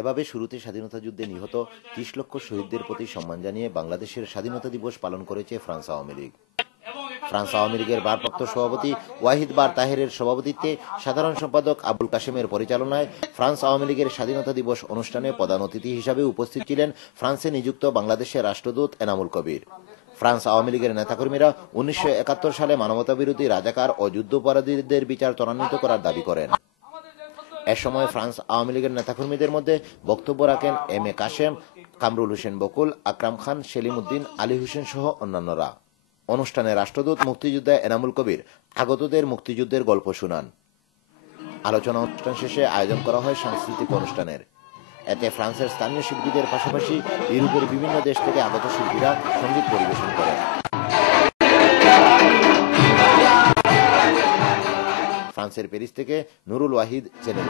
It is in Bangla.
এভাবে শুরুতে স্বাধীনতা যুদ্ধে নিহত ৩০ লক্ষ শহীদদের প্রতি সম্মান জানিয়ে বাংলাদেশের স্বাধীনতা দিবস পালন করেছে ফ্রান্স আওয়ামী লীগ। ফ্রান্স আওয়ামী লীগের ভারপ্রাপ্ত সভাপতি ওয়াহিদ বার তাহেরের সভাপতিত্বে সাধারণ সম্পাদক আবুল কাশেমের পরিচালনায় ফ্রান্স আওয়ামী লীগের স্বাধীনতা দিবস অনুষ্ঠানে প্রধান অতিথি হিসাবে উপস্থিত ছিলেন ফ্রান্সে নিযুক্ত বাংলাদেশের রাষ্ট্রদূত এনামুল কবির। ফ্রান্স আওয়ামী লীগের নেতাকর্মীরা ১৯৭১ সালে মানবতাবিরোধী রাজাকার ও যুদ্ধাপরাধীদের বিচার ত্বরান্বিত করার দাবি করেন। এ সময় ফ্রান্স আওয়ামী লীগের নেতাকর্মীদের মধ্যে বক্তব্য রাখেন এম এ কাশেম, কামরুল হোসেন বকুল, আকরাম খান, সেলিম উদ্দিন, আলী হোসেন সহ অন্যান্যরা। অনুষ্ঠানে রাষ্ট্রদূত মুক্তিযোদ্ধা এনামুল কবির আগতদের মুক্তিযুদ্ধের গল্প শুনান। আলোচনা অনুষ্ঠান শেষে আয়োজন করা হয় সাংস্কৃতিক অনুষ্ঠানের। এতে ফ্রান্সের স্থানীয় শিল্পীদের পাশাপাশি ইউরোপের বিভিন্ন দেশ থেকে আগত শিল্পীরা সঙ্গীত পরিবেশন করেন। ফ্রান্সের প্যারিস থেকে নুরুল ওয়াহিদ, চ্যানেল।